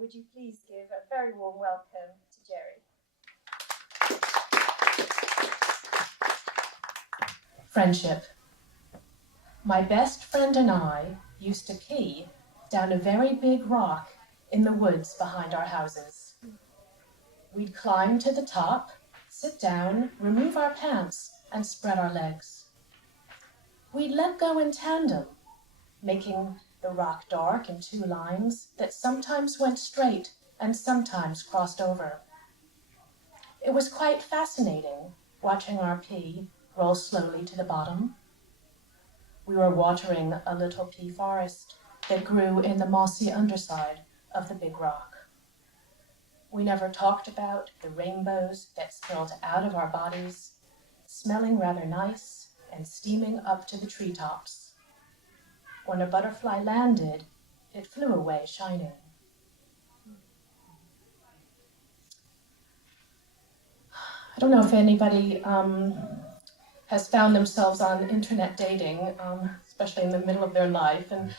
Would you please give a very warm welcome to Jerry? Friendship. My best friend and I used to pee down a very big rock in the woods behind our houses. We'd climb to the top, sit down, remove our pants, and spread our legs. We'd let go in tandem, making the rock dark in two lines that sometimes went straight and sometimes crossed over. It was quite fascinating watching our pee roll slowly to the bottom. We were watering a little pea forest that grew in the mossy underside of the big rock. We never talked about the rainbows that spilled out of our bodies, smelling rather nice and steaming up to the treetops. When a butterfly landed, it flew away shining. I don't know if anybody has found themselves on internet dating, especially in the middle of their life. And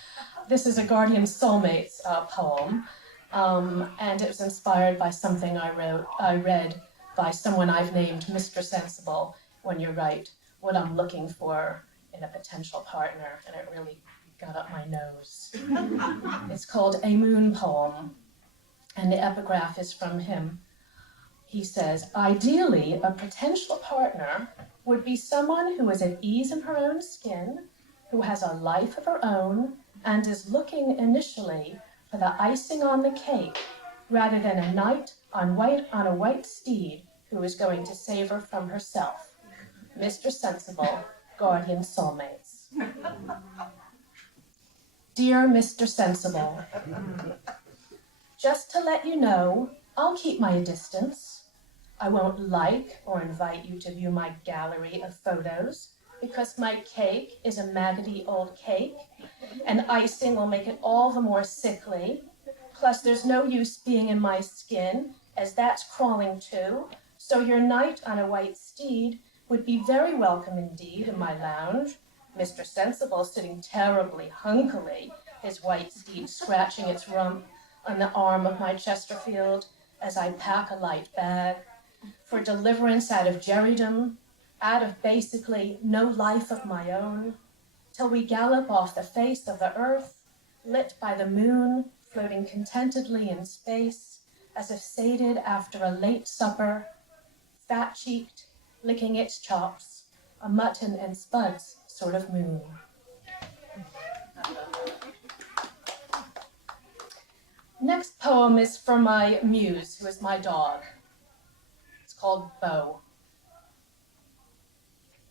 this is a Guardian Soulmates poem, and it was inspired by something I read by someone I've named Mr. Sensible. When you write what I'm looking for in a potential partner, and it really got up my nose. It's called A Moon Poem, and the epigraph is from him. He says, ideally, a potential partner would be someone who is at ease in her own skin, who has a life of her own, and is looking initially for the icing on the cake, rather than a knight on a white steed who is going to save her from herself. Mr. Sensible, Guardian Soulmates. Dear Mr. Sensible, just to let you know, I'll keep my distance. I won't like or invite you to view my gallery of photos because my cake is a maggoty old cake and icing will make it all the more sickly. Plus there's no use being in my skin as that's crawling too. So your knight on a white steed would be very welcome indeed in my lounge. Mr. Sensible sitting terribly hunkily, his white steed scratching its rump on the arm of my Chesterfield as I pack a light bag for deliverance out of Jerrydom, out of basically no life of my own, till we gallop off the face of the earth, lit by the moon, floating contentedly in space, as if sated after a late supper, fat-cheeked, licking its chops, a mutton and spuds sort of moon. Next poem is for my muse, who is my dog. It's called Bo.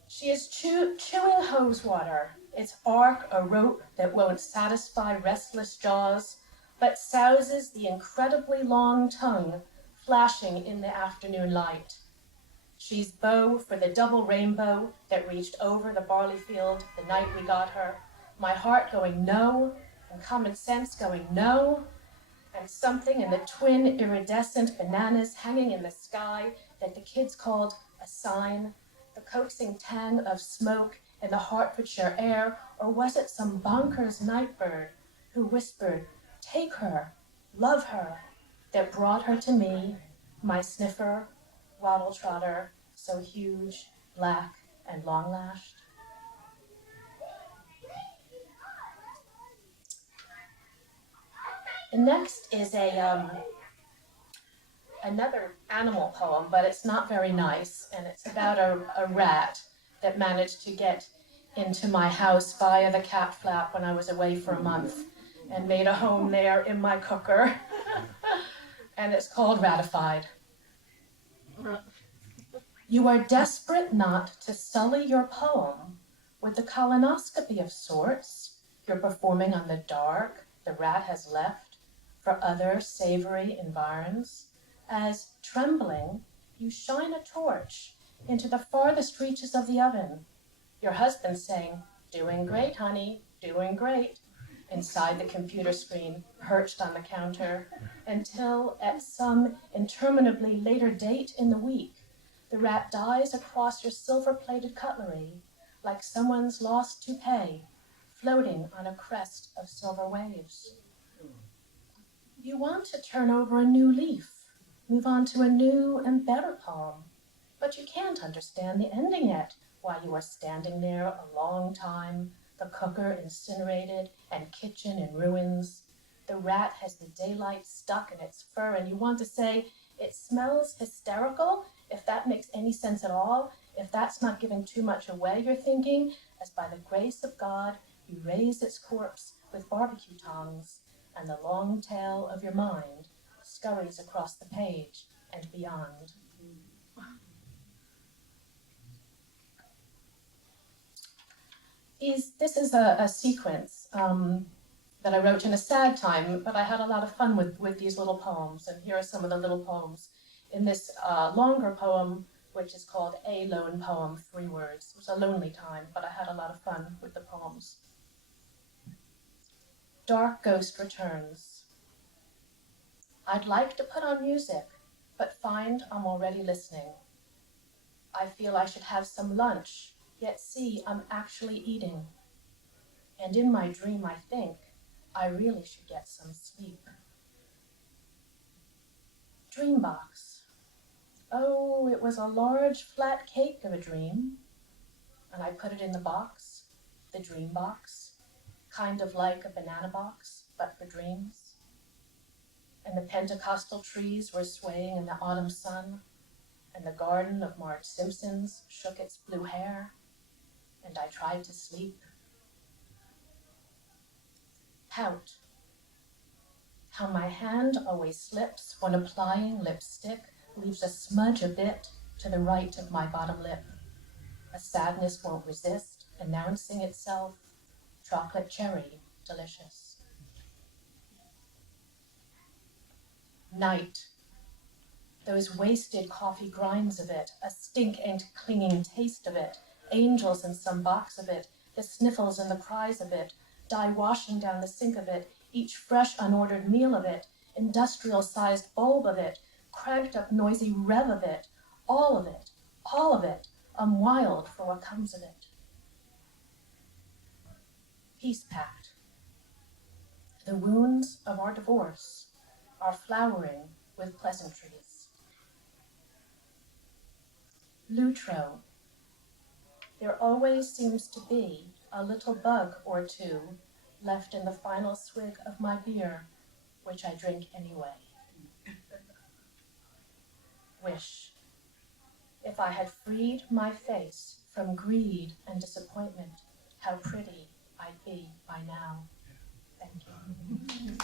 She is chewing hose water, its arc a rope that won't satisfy restless jaws, but souses the incredibly long tongue flashing in the afternoon light. She's Bo for the double rainbow that reached over the barley field the night we got her, my heart going no, and common sense going no, and something in the twin iridescent bananas hanging in the sky that the kids called a sign, the coaxing tang of smoke in the Hertfordshire air, or was it some bonkers nightbird who whispered, take her, love her, that brought her to me, my sniffer, waddle trotter, so huge, black, and long-lashed? The next is another animal poem, but it's not very nice, and it's about a rat that managed to get into my house via the cat flap when I was away for a month and made a home there in my cooker. And it's called Ratified. You are desperate not to sully your poem with the colonoscopy of sorts you're performing on the dark the rat has left for other savory environs, as, trembling, you shine a torch into the farthest reaches of the oven, your husband saying, doing great, honey, doing great, inside the computer screen perched on the counter, until at some interminably later date in the week, the rat dies across your silver-plated cutlery like someone's lost toupee floating on a crest of silver waves. You want to turn over a new leaf, move on to a new and better poem, but you can't understand the ending yet while you are standing there a long time, the cooker incinerated and kitchen in ruins. The rat has the daylight stuck in its fur, and you want to say, it smells hysterical, if that makes any sense at all, if that's not giving too much away, you're thinking, as by the grace of God, you raise its corpse with barbecue tongs, and the long tail of your mind scurries across the page and beyond. This is a sequence that I wrote in a sad time, but I had a lot of fun with these little poems, and here are some of the little poems. In this longer poem, which is called A Lone Poem, 3 words. It was a lonely time, but I had a lot of fun with the poems. Dark Ghost Returns. I'd like to put on music, but find I'm already listening. I feel I should have some lunch, yet see I'm actually eating. And in my dream I think I really should get some sleep. Dreambox. Oh, it was a large flat cake of a dream, and I put it in the box, the dream box, kind of like a banana box, but for dreams. And the Pentecostal trees were swaying in the autumn sun, and the garden of Marge Simpson's shook its blue hair, and I tried to sleep. Pout. How my hand always slips when applying lipstick, leaves a smudge a bit to the right of my bottom lip. A sadness won't resist, announcing itself, chocolate cherry, delicious. Night. Those wasted coffee grinds of it, a stink and clinging taste of it, angels in some box of it, the sniffles and the cries of it, dye washing down the sink of it, each fresh unordered meal of it, industrial-sized bulb of it, cranked up noisy rev of it, all of it, all of it, I'm wild for what comes of it. Peace Pact. The wounds of our divorce are flowering with pleasantries. Lutro. There always seems to be a little bug or two left in the final swig of my beer, which I drink anyway. Wish. If I had freed my face from greed and disappointment, how pretty I'd be by now. Thank you.